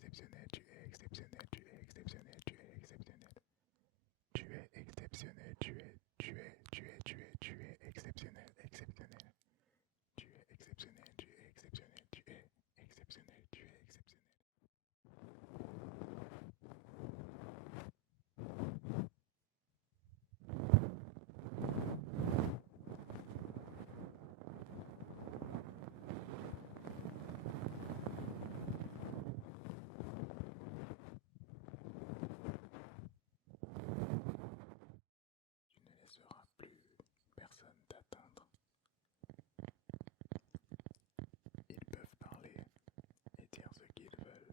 exceptionnel, tu es exceptionnel, tu es exceptionnel, tu es exceptionnel. Tu es exceptionnel, tu es exceptionnel, exceptionnel. Tu es exceptionnel, tu es exceptionnel, tu es exceptionnel, tu es exceptionnel. Tu ne laisseras plus personne t'atteindre. Ils peuvent parler et dire ce qu'ils veulent.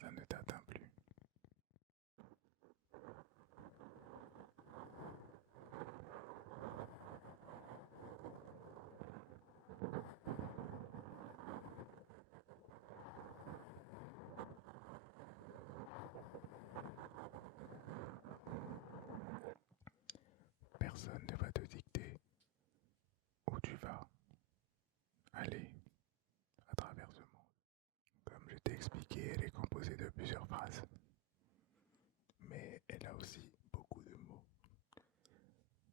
Ça ne t'atteint plus. Personne ne va te dicter où tu vas aller à travers ce monde. Comme je t'ai expliqué, elle est composée de plusieurs phrases, mais elle a aussi beaucoup de mots.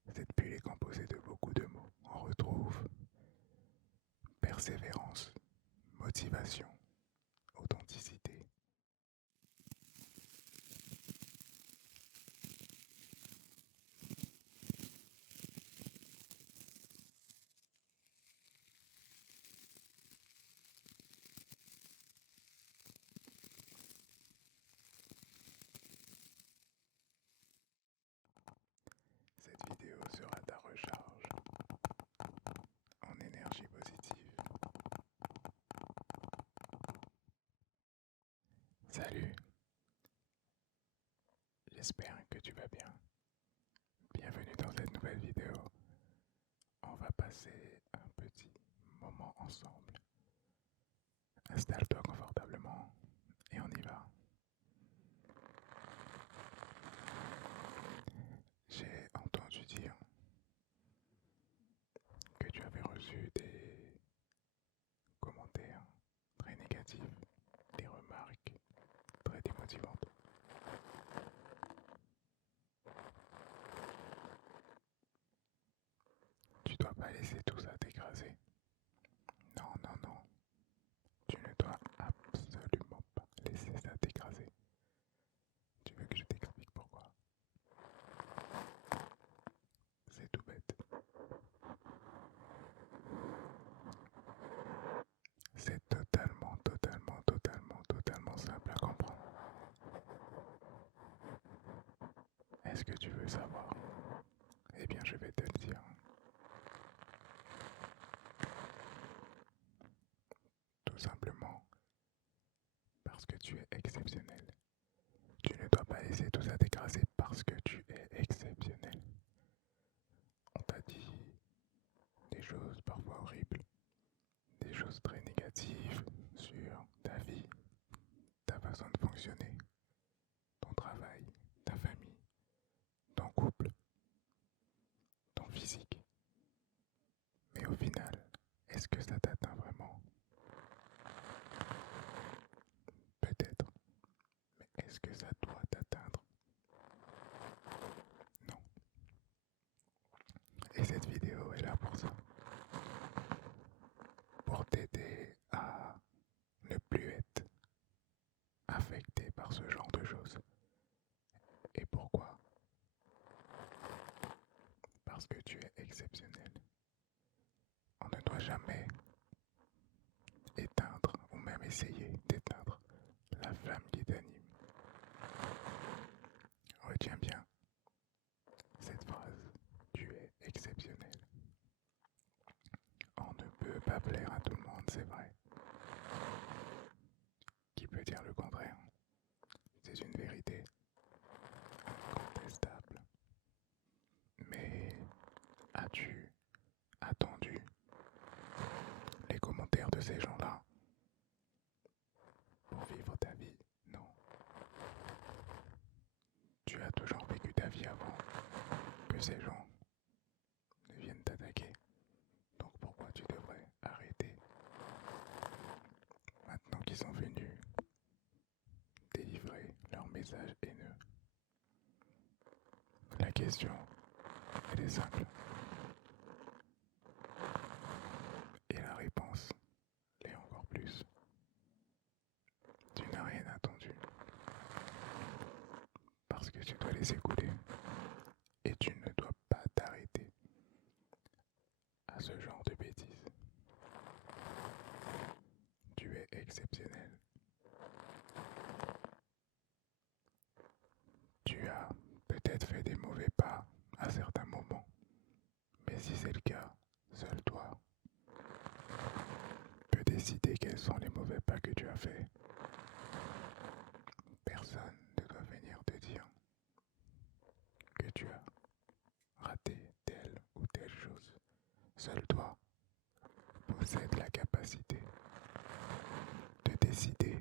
Cette bulle est composée de beaucoup de mots. On retrouve persévérance, motivation, authenticité. Cette vidéo sera ta recharge en énergie positive. Salut, j'espère que tu vas bien. Bienvenue dans cette nouvelle vidéo. On va passer un petit moment ensemble. Installe-toi confortablement et on y va. J'ai entendu dire que tu avais reçu des commentaires très négatifs, des remarques très démotivantes. Tu dois pas laisser tout ça t'écraser. Non, non, non. Tu ne dois absolument pas laisser ça t'écraser. Tu veux que je t'explique pourquoi? C'est tout bête. C'est totalement simple à comprendre. Est-ce que tu veux savoir? Eh bien, je vais te le dire. Tout simplement parce que tu es exceptionnel. Tu ne dois pas laisser tout ça t'écraser parce que tu es exceptionnel. On t'a dit des choses parfois horribles, des choses très négatives sur ta vie, ta façon de fonctionner, ton travail, ta famille, ton couple, ton physique. Mais au final, est-ce que ça t'atteint vraiment? Peut-être. Mais est-ce que ça doit t'atteindre? Non. Et cette vidéo est là pour ça. Pour t'aider à ne plus être affecté par ce genre de choses. Et pourquoi? Parce que tu es exceptionnel. On ne doit jamais éteindre ou même essayer d'éteindre la flamme qui t'anime. Retiens bien cette phrase. Tu es exceptionnel. On ne peut pas plaire à tout le monde, c'est vrai. Qui peut dire le contraire? C'est une vérité incontestable. Mais as-tu attendu les commentaires de ces gens-là pour vivre ta vie? Non. Tu as toujours vécu ta vie avant que ces gens ne viennent t'attaquer. Donc simple. Et la réponse l'est encore plus. Tu n'as rien attendu. Parce que tu dois laisser couler. Et tu ne dois pas t'arrêter à ce genre de bêtises. Tu es exceptionnel. Tu as peut-être fait des mauvais pas à certains moments. Mais si c'est le cas, seul toi peux décider quels sont les mauvais pas que tu as faits. Personne ne doit venir te dire que tu as raté telle ou telle chose. Seul toi possède la capacité de décider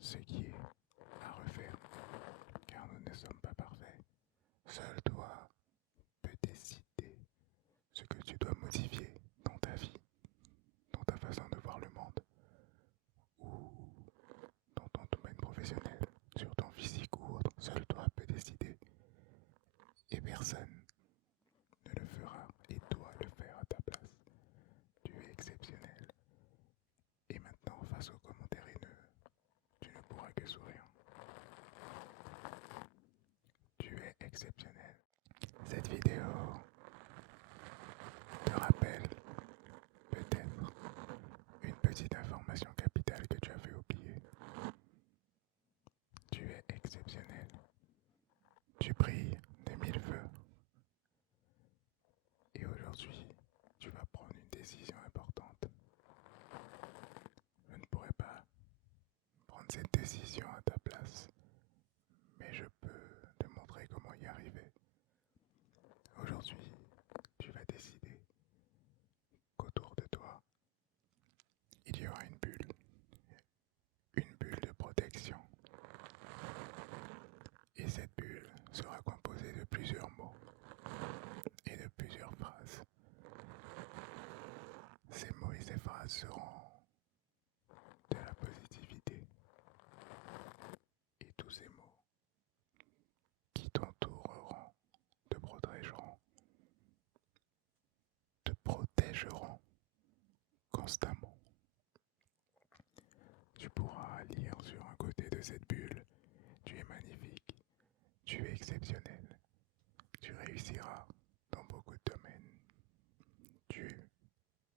ce qui est à refaire, car nous ne sommes pas parfaits. Seul toi peux décider ce que tu dois modifier dans ta vie, dans ta façon de voir le monde, ou dans ton domaine professionnel, sur ton physique ou autre. Seul toi peux décider, et personne ne le fera, et doit le faire à ta place. Tu es exceptionnel. Et maintenant, face aux commentaires haineux, tu ne pourras que sourire. Tu es exceptionnel. Cette vidéo te rappelle peut-être une petite information capitale que tu avais oubliée. Tu es exceptionnel. Tu brilles de mille feux. Et aujourd'hui, tu vas prendre une décision importante. Je ne pourrais pas prendre cette décision à ta place, mais je peux te montrer comment y arriver. Aujourd'hui, tu vas décider qu'autour de toi, il y aura une bulle de protection. Et cette bulle sera composée de plusieurs mots et de plusieurs phrases. Ces mots et ces phrases seront de la positivité. Et tous ces mots qui t'entoureront, te protégeront constamment. Tu pourras lire sur un côté de cette bulle: tu es magnifique, tu es exceptionnel, tu réussiras dans beaucoup de domaines, tu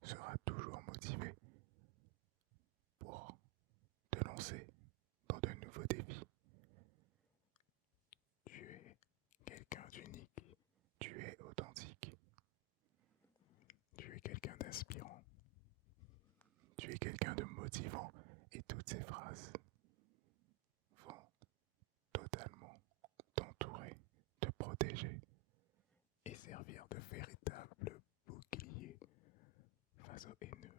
seras toujours motivé pour te lancer dans de nouveaux défis. Tu es quelqu'un d'unique, tu es authentique, tu es quelqu'un d'inspirant, tu es quelqu'un de motivant, et toutes ces phrases vont totalement t'entourer, te protéger et servir de véritable bouclier face aux haineux,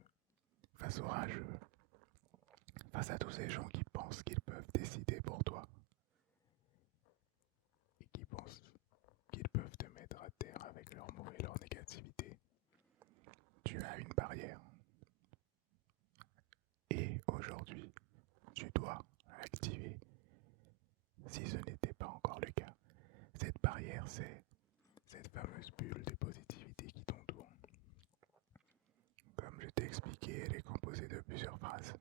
face aux rageux, face à tous ces gens qui pensent qu'ils peuvent décider pour toi et qui pensent qu'ils peuvent te mettre à terre avec leurs mots et leur négativité. Tu as une barrière et aujourd'hui, tu dois l'activer si ce n'était pas encore le cas. Cette barrière, c'est cette fameuse bulle de positivité qui t'entoure. Comme je t'ai expliqué, elle est composée de plusieurs phrases,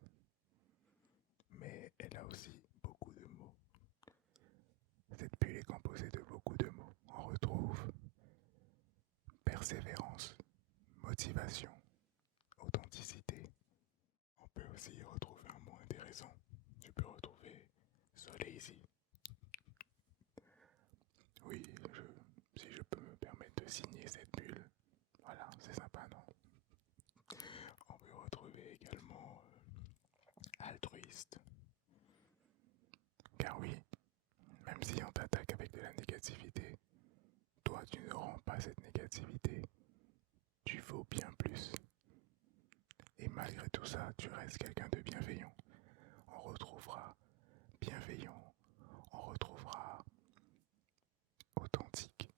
mais elle a aussi beaucoup de mots. Cette bulle est composée de beaucoup de mots. On retrouve persévérance, motivation, authenticité. On peut aussi y retrouver un mot intéressant. Tu peux retrouver soleil ici. Oui, si je peux me permettre de signer cette bulle. Voilà, c'est sympa, non? On peut retrouver également altruiste. Car oui, même si on t'attaque avec de la négativité, toi tu ne rends pas cette négativité. Tu vaux bien plus. Et malgré tout ça, tu restes quelqu'un de bienveillant. On retrouvera bienveillant, on retrouvera authentique.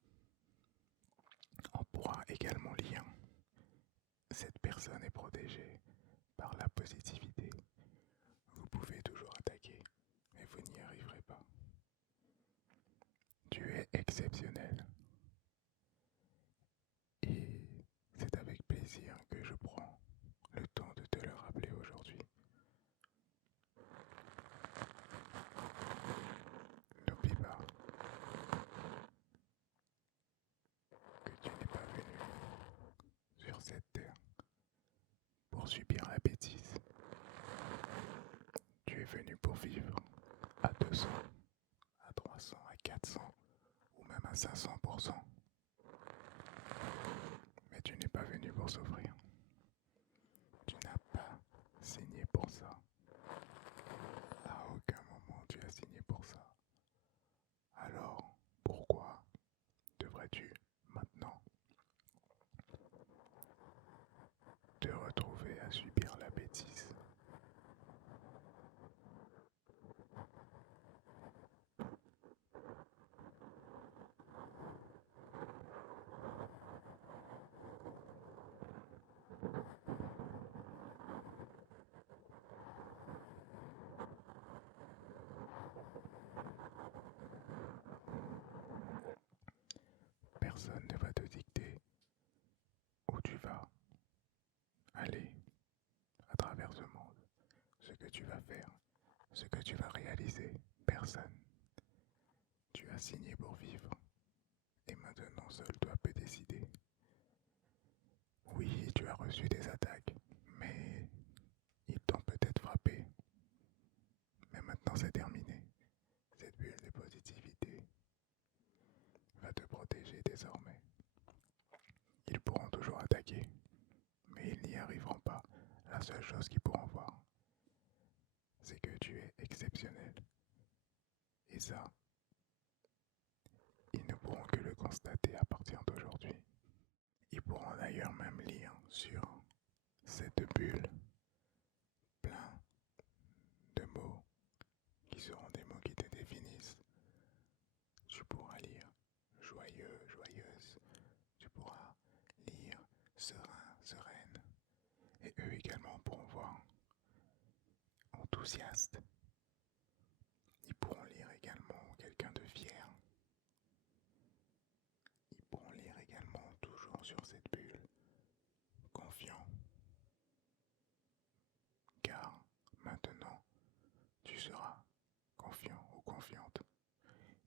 On pourra également lire: cette personne est protégée par la positivité. Vous pouvez toujours attaquer, mais vous n'y arriverez pas. Tu es exceptionnel. pour subir la bêtise. Tu es venu pour vivre à 200, à 300, à 400 ou même à 500%. Mais tu n'es pas venu pour souffrir. Tu n'as pas signé pour ça. À aucun moment tu as signé pour ça. Alors, pourquoi devrais-tu maintenant te retrouver à subir la bêtise? Personne ne va te dicter où tu vas aller à travers ce monde, ce que tu vas faire, ce que tu vas réaliser. Personne. Tu as signé pour vivre et maintenant seul toi peux décider. Oui, tu as reçu des attaques, mais ils t'ont peut-être frappé. Mais maintenant c'est terminé. Cette bulle de positivité va te protéger désormais. Ils pourront toujours attaquer, mais ils n'y arriveront pas. La seule chose qu'ils pourront voir, c'est que tu es exceptionnel. Et ça, ils ne pourront que le constater à partir d'aujourd'hui. Ils pourront d'ailleurs même lire sur cette bulle plein de mots qui seront des mots qui te définissent. Tu pourras lire joyeux, joyeuse. Tu pourras lire serein, sereine. Et eux également pourront voir enthousiaste. Ils pourront lire également quelqu'un de fier. Ils pourront lire également toujours sur cette bulle confiant. Car maintenant, tu seras confiant ou confiante.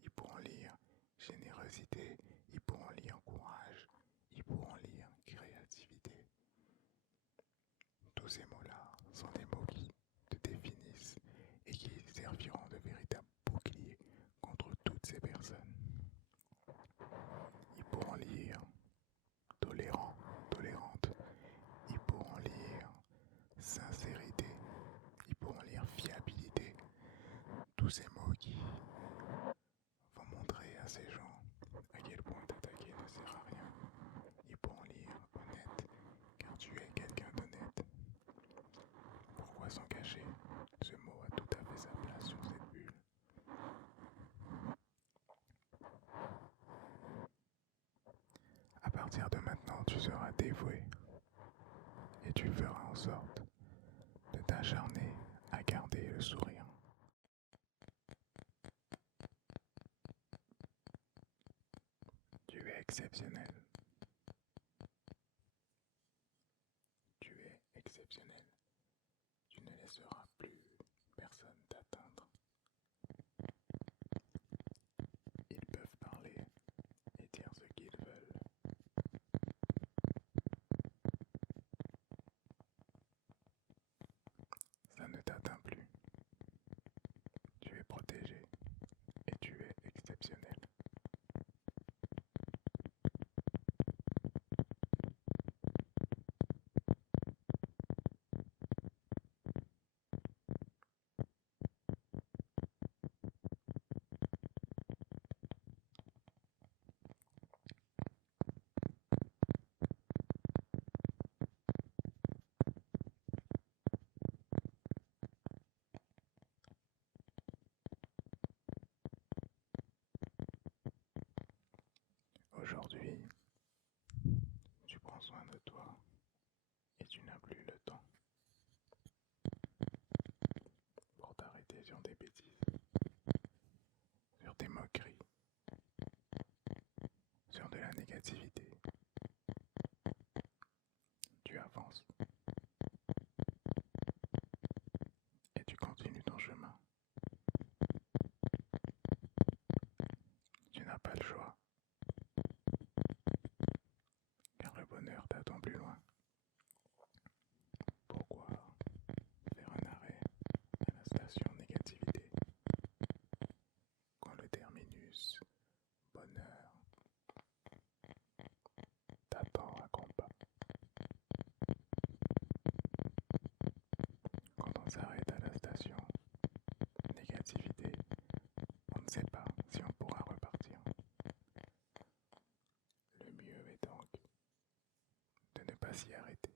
Ils pourront lire générosité, ils pourront lire courage, ils pourront lire créativité. Tous ces mots-là sont des mots qui te définissent et qui serviront de véritables boucliers contre toutes ces personnes. Ils pourront lire tolérant, tolérante, ils pourront lire sincérité, ils pourront lire fiabilité. Tous ces mots qui vont montrer à ces gens à quel point t'attaquer ne sert à rien. Ils pourront lire honnête, car tu es quelqu'un d'honnête. Pourquoi s'en cacher? Ce mot a tout à fait sa place sur cette bulle. À partir de maintenant, tu seras dévoué et tu feras en sorte de t'acharner à garder le sourire. Tu es exceptionnel. Tu es exceptionnel. Tu ne laisseras plus personne t'atteindre. Ils peuvent parler et dire ce qu'ils veulent. Ça ne t'atteint plus. Tu es protégé et tu es exceptionnel. Aujourd'hui, tu prends soin de toi et tu n'as plus le temps pour t'arrêter sur des bêtises, sur des moqueries, sur de la négativité. Tu avances et tu continues ton chemin. Tu n'as pas le choix, car le bonheur t'attend plus loin. Pour pas s'y arrêter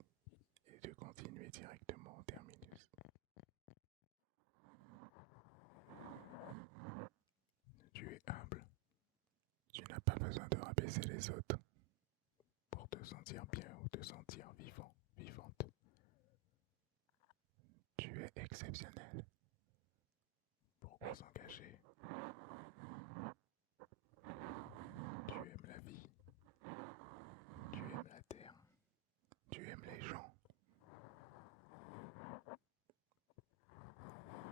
et de continuer directement au terminus. Tu es humble. Tu n'as pas besoin de rabaisser les autres pour te sentir bien ou te sentir vivant, vivante. Tu es exceptionnel. Pourquoi s'engager? Tu aimes la vie, tu aimes la terre, tu aimes les gens,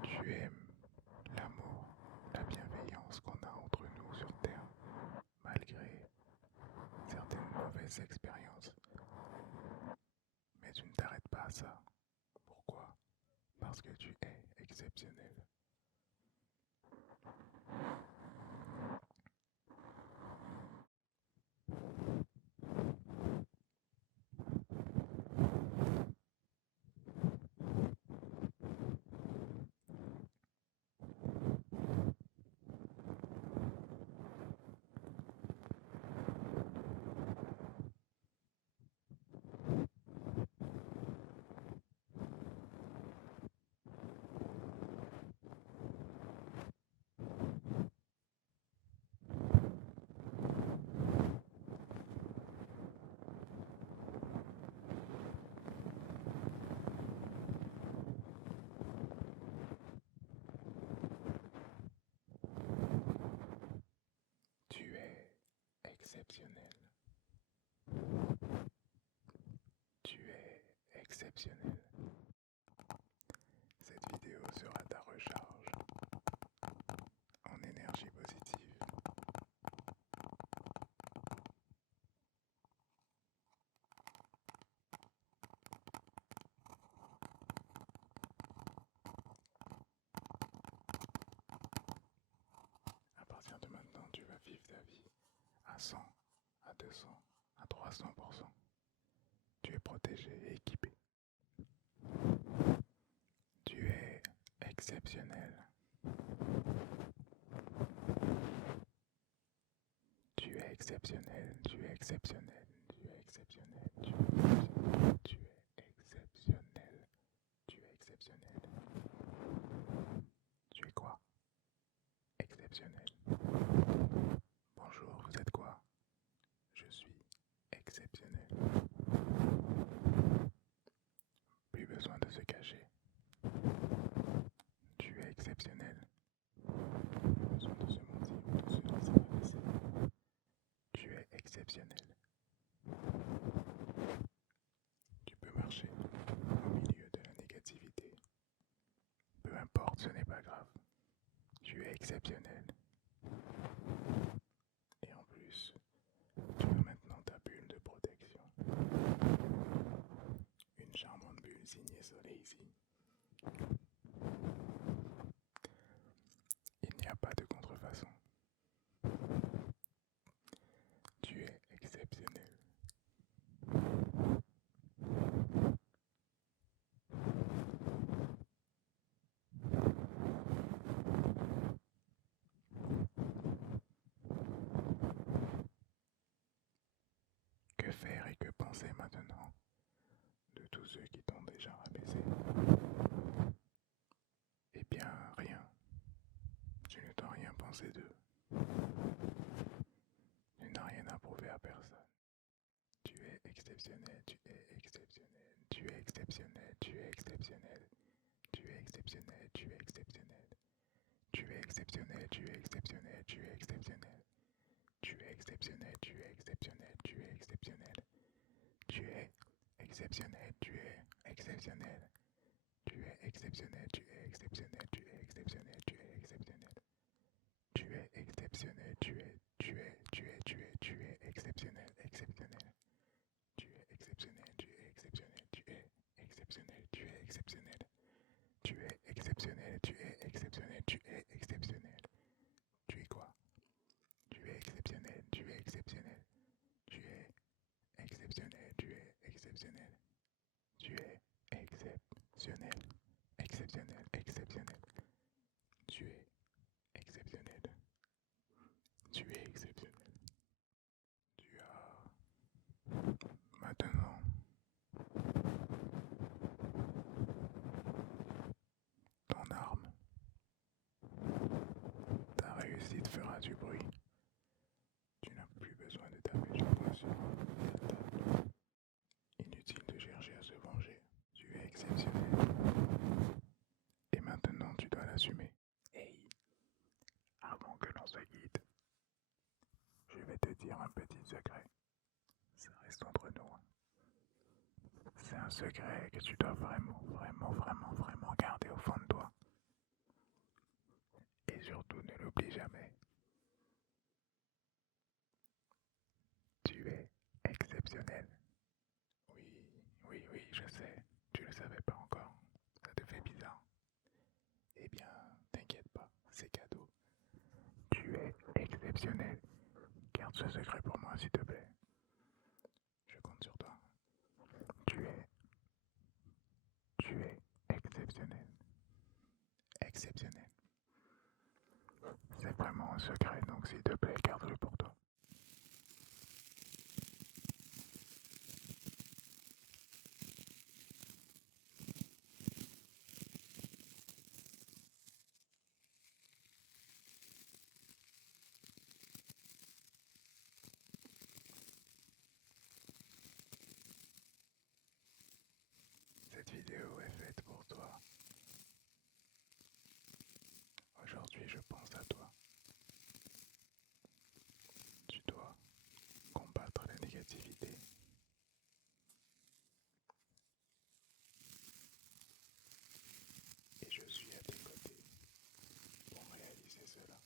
tu aimes l'amour, la bienveillance qu'on a entre nous sur terre, malgré certaines mauvaises expériences. Mais tu ne t'arrêtes pas à ça. Pourquoi? Parce que tu es exceptionnel. Tu es exceptionnel. Tu es exceptionnel. Cette vidéo sera ta recharge en énergie positive. À partir de maintenant, tu vas vivre ta vie à 100, à 200, à 300%. Tu es protégé et équipé. Tu es exceptionnel. Tu es exceptionnel, tu es exceptionnel, tu es exceptionnel, tu es exceptionnel, tu es exceptionnel, tu es exceptionnel. Tu es quoi? Exceptionnel. Bonjour, vous êtes quoi? Je suis exceptionnel. Plus besoin de se cacher. Tu es exceptionnel. Plus besoin de se mentir ou de se laisser rabaisser. Tu es exceptionnel. Tu peux marcher au milieu de la négativité. Peu importe, ce n'est pas grave. Tu es exceptionnel. Et en plus, tu as maintenant ta bulle de protection. Une charmante bulle signée Soleil ici. Il n'y a pas de contrefaçon. Tu es exceptionnel. Que faire et que penser maintenant de tous ceux qui t'ont déjà rabaissé? Eh bien, rien. Tu ne dois rien penser d'eux. Tu n'as rien à prouver à personne. Tu es exceptionnel, tu es exceptionnel, tu es exceptionnel, tu es exceptionnel, tu es exceptionnel, tu es exceptionnel, tu es exceptionnel, tu es exceptionnel, tu es exceptionnel, tu es exceptionnel, tu es exceptionnel, tu es exceptionnel, tu es exceptionnel, tu es exceptionnel, tu es exceptionnel, tu es exceptionnel, tu es exceptionnel, tu es exceptionnel. Tu es exceptionnel, tu es exceptionnel, exceptionnel. Tu es exceptionnel, tu es exceptionnel, tu es exceptionnel, tu es exceptionnel. Tu es exceptionnel, tu es exceptionnel, tu es exceptionnel. Tu es quoi? Tu es exceptionnel, tu es exceptionnel. Tu es exceptionnel, tu es exceptionnel. Tu es exceptionnel, exceptionnel, exceptionnel. Tu es exceptionnel. Tu es exceptionnel. Tu as maintenant ce guide, je vais te dire un petit secret. Ça reste entre nous. C'est un secret que tu dois vraiment garder au fond de toi. Et surtout, ne l'oublie jamais. Tu es exceptionnel. Oui, je sais. Tu le savais pas encore. Ça te fait bizarre. Eh bien, t'inquiète pas, c'est cadeau. Tu es exceptionnel. Garde ce secret pour moi, s'il te plaît. Je compte sur toi. Tu es, tu es exceptionnel. Exceptionnel. C'est vraiment un secret, donc s'il te plaît, garde-le pour toi. Cette vidéo est faite pour toi. Aujourd'hui, je pense à toi. Tu dois combattre la négativité. Et je suis à tes côtés pour réaliser cela.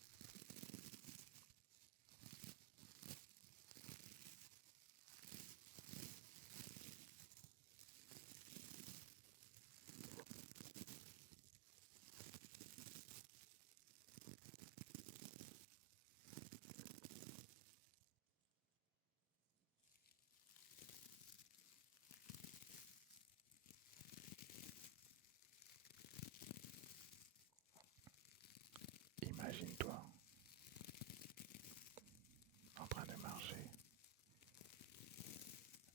Imagine-toi en train de marcher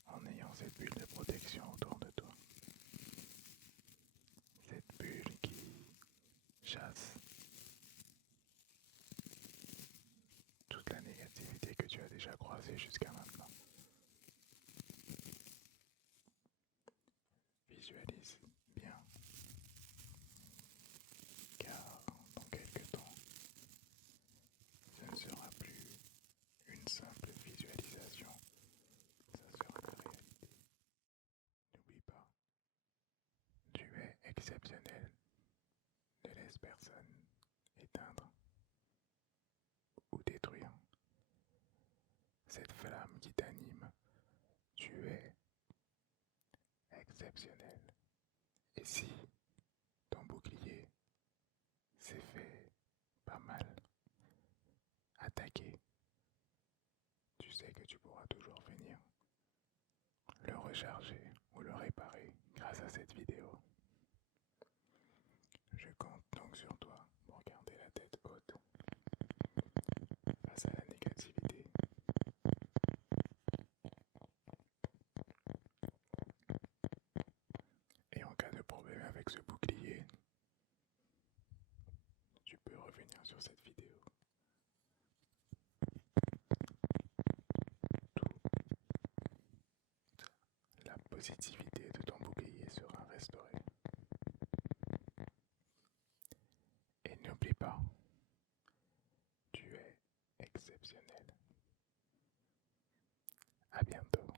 en ayant cette bulle de protection autour de toi. Cette bulle qui chasse toute la négativité que tu as déjà croisée jusqu'à maintenant. Visualise bien, car dans quelques temps, ce ne sera plus une simple visualisation, ça sera une réalité. N'oublie pas, tu es exceptionnel. Ne laisse personne éteindre ou détruire cette flamme qui t'anime. Tu es exceptionnel. Et si ton bouclier s'est fait pas mal attaquer, tu sais que tu pourras toujours venir le recharger ou le réparer grâce à cette vidéo. Je compte donc sur toi pour garder la tête haute face à la négativité. Et en cas de problème avec ce bouclier, tu peux revenir sur cette vidéo. Toute la positivité de ton bouclier sera restaurée. Et n'oublie pas, tu es exceptionnel. À bientôt.